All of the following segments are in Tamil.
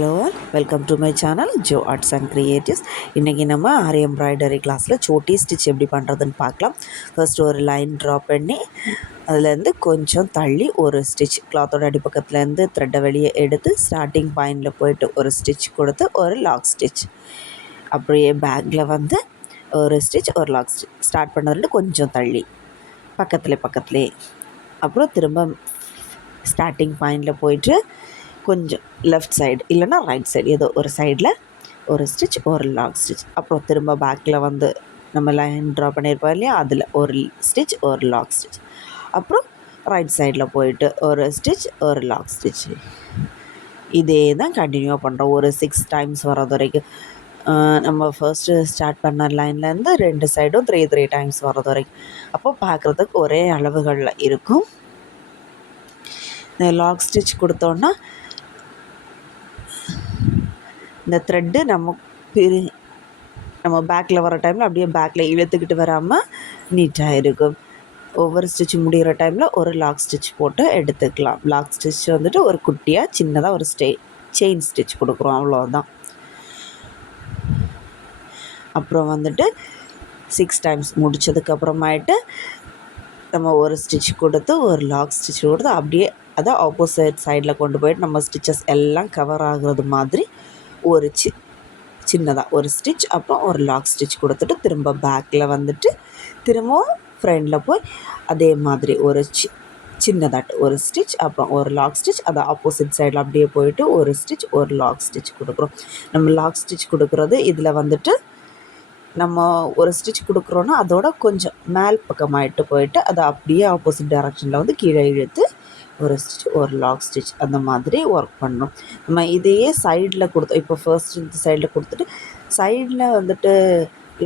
Hello all, welcome to my channel Joe arts and creatives. இன்றைக்கி நம்ம ஆரி எம்ப்ராய்டரி கிளாஸில் சோட்டி ஸ்டிச் எப்படி பண்ணுறதுன்னு பார்க்கலாம். ஃபர்ஸ்ட் ஒரு லைன் ட்ரா பண்ணி அதுலேருந்து கொஞ்சம் தள்ளி ஒரு ஸ்டிச், கிளாத்தோட அடிப்பக்கத்துலேருந்து த்ரெட்டை வெளியே எடுத்து ஸ்டார்டிங் பாயிண்டில் போய்ட்டு ஒரு ஸ்டிச் கொடுத்து ஒரு லாக் ஸ்டிச், அப்படியே பேக்கில் வந்து ஒரு ஸ்டிச் ஒரு லாக் ஸ்டிச், ஸ்டார்ட் பண்ணதுலேருந்து கொஞ்சம் தள்ளி பக்கத்துலேயே அப்புறம் திரும்ப ஸ்டார்டிங் பாயிண்டில் போய்ட்டு கொஞ்சம் லெஃப்ட் சைடு இல்லைனா ரைட் சைடு ஏதோ ஒரு சைடில் ஒரு ஸ்டிச் ஒரு லாக் ஸ்டிச், அப்புறம் திரும்ப பேக்கில் வந்து நம்ம லைன் ட்ரா பண்ணியிருப்போம் இல்லையா, அதில் ஒரு ஸ்டிச் ஒரு லாக் ஸ்டிச், அப்புறம் ரைட் சைடில் போயிட்டு ஒரு ஸ்டிச் ஒரு லாக் ஸ்டிச். இதே தான் கண்டினியூவாக பண்ணுறோம் ஒரு 6 டைம்ஸ் வர்றது வரைக்கும். நம்ம ஃபர்ஸ்ட்டு ஸ்டார்ட் பண்ண லைன்லேருந்து 2 சைடும் 3 டைம்ஸ் வர்றது வரைக்கும். அப்போ பார்க்குறதுக்கு ஒரே அளவுகளில் இருக்கும். லாக் ஸ்டிச் கொடுத்தோன்னா இந்த த்ரெட்டு நம்ம பேக்கில் வர டைமில் அப்படியே பேக்கில் இழுத்துக்கிட்டு வராமல் நீட்டாக இருக்கும். ஒவ்வொரு ஸ்டிச் முடிகிற டைமில் ஒரு லாக் ஸ்டிச் போட்டு எடுத்துக்கலாம். லாக் ஸ்டிச் வந்துட்டு ஒரு குட்டியாக சின்னதாக ஒரு செயின் ஸ்டிச் கொடுக்குறோம், அவ்வளோதான். அப்புறம் வந்துட்டு 6 டைம்ஸ் முடித்ததுக்கப்புறமாயிட்டு நம்ம ஒரு ஸ்டிச் கொடுத்து ஒரு லாக் ஸ்டிச் கொடுத்து அப்படியே அதை ஆப்போசிட் சைடில் கொண்டு போயிட்டு நம்ம ஸ்டிச்சஸ் எல்லாம் கவர் ஆகுறது மாதிரி ஒரு சின்னதாக ஒரு ஸ்டிச் அப்புறம் ஒரு லாக் ஸ்டிச் கொடுத்துட்டு திரும்ப பேக்கில் வந்துட்டு திரும்பவும் ஃப்ரண்டில் போய் அதே மாதிரி ஒரு சின்னதாட்டு ஒரு ஸ்டிச் அப்புறம் ஒரு லாக் ஸ்டிச், அதை ஆப்போசிட் சைடில் அப்படியே போயிட்டு ஒரு ஸ்டிச் ஒரு லாக் ஸ்டிச் கொடுக்குறோம். நம்ம லாக் ஸ்டிச் கொடுக்குறது இதில் வந்துட்டு நம்ம ஒரு ஸ்டிச் கொடுக்குறோன்னா அதோட கொஞ்சம் மேல் பக்கமாயிட்டு போயிட்டு அதை அப்படியே ஆப்போசிட் டைரக்ஷனில் வந்து கீழே இழுத்து ஒரு ஸ்டிச் ஒரு லாக் ஸ்டிச் அந்த மாதிரி ஒர்க் பண்ணணும். நம்ம இதையே சைடில் கொடுத்தோம். இப்போ ஃபர்ஸ்ட் இந்த சைடில் கொடுத்துட்டு சைடில் வந்துட்டு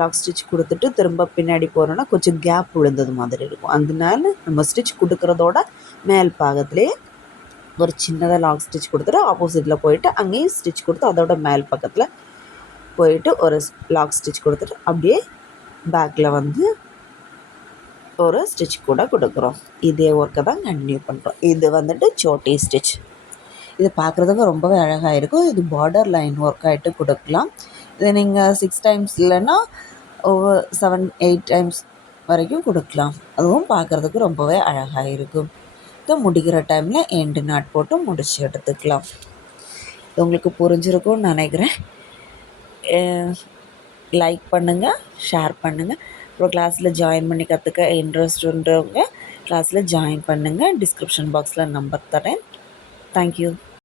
லாக் ஸ்டிச் கொடுத்துட்டு திரும்ப பின்னாடி போகிறோன்னா கொஞ்சம் கேப் விழுந்தது மாதிரி இருக்கும். அதனால நம்ம ஸ்டிச் கொடுக்குறதோட மேல் பாகத்துலேயே ஒரு சின்னதாக லாக் ஸ்டிச் கொடுத்துட்டு ஆப்போசிட்டில் போயிட்டு அங்கேயும் ஸ்டிச் கொடுத்து அதோட மேல் பக்கத்தில் போயிட்டு ஒரு லாக் ஸ்டிச் கொடுத்துட்டு அப்படியே பேக்கில் வந்து ஒரு ஸ்டிச் கூட கொடுக்குறோம். இதே ஒர்க்கை தான் கண்டினியூ பண்ணுறோம். இது வந்துட்டு சோட்டி ஸ்டிச். இது பார்க்குறதுக்கு ரொம்பவே அழகாக இருக்கும். இது பார்டர் லைன் ஒர்க் ஆகிட்டு கொடுக்கலாம். இது நீங்கள் 6 டைம்ஸ் இல்லைன்னா 7-8 டைம்ஸ் வரைக்கும் கொடுக்கலாம். அதுவும் பார்க்குறதுக்கு ரொம்பவே அழகாக இருக்கும். இதை முடிகிற டைமில் எண்டு நாட் போட்டு முடிச்சு எடுத்துக்கலாம். உங்களுக்கு புரிஞ்சிருக்கும்னு நினைக்கிறேன். லைக் பண்ணுங்கள், ஷேர் பண்ணுங்கள். அப்புறம் கிளாஸில் ஜாயின் பண்ணி கற்றுக்க இன்ட்ரெஸ்ட்ன்றவங்க கிளாஸில் ஜாயின் பண்ணுங்கள். டிஸ்கிரிப்ஷன் பாக்ஸில் நம்பர் தரேன். தேங்க்யூ.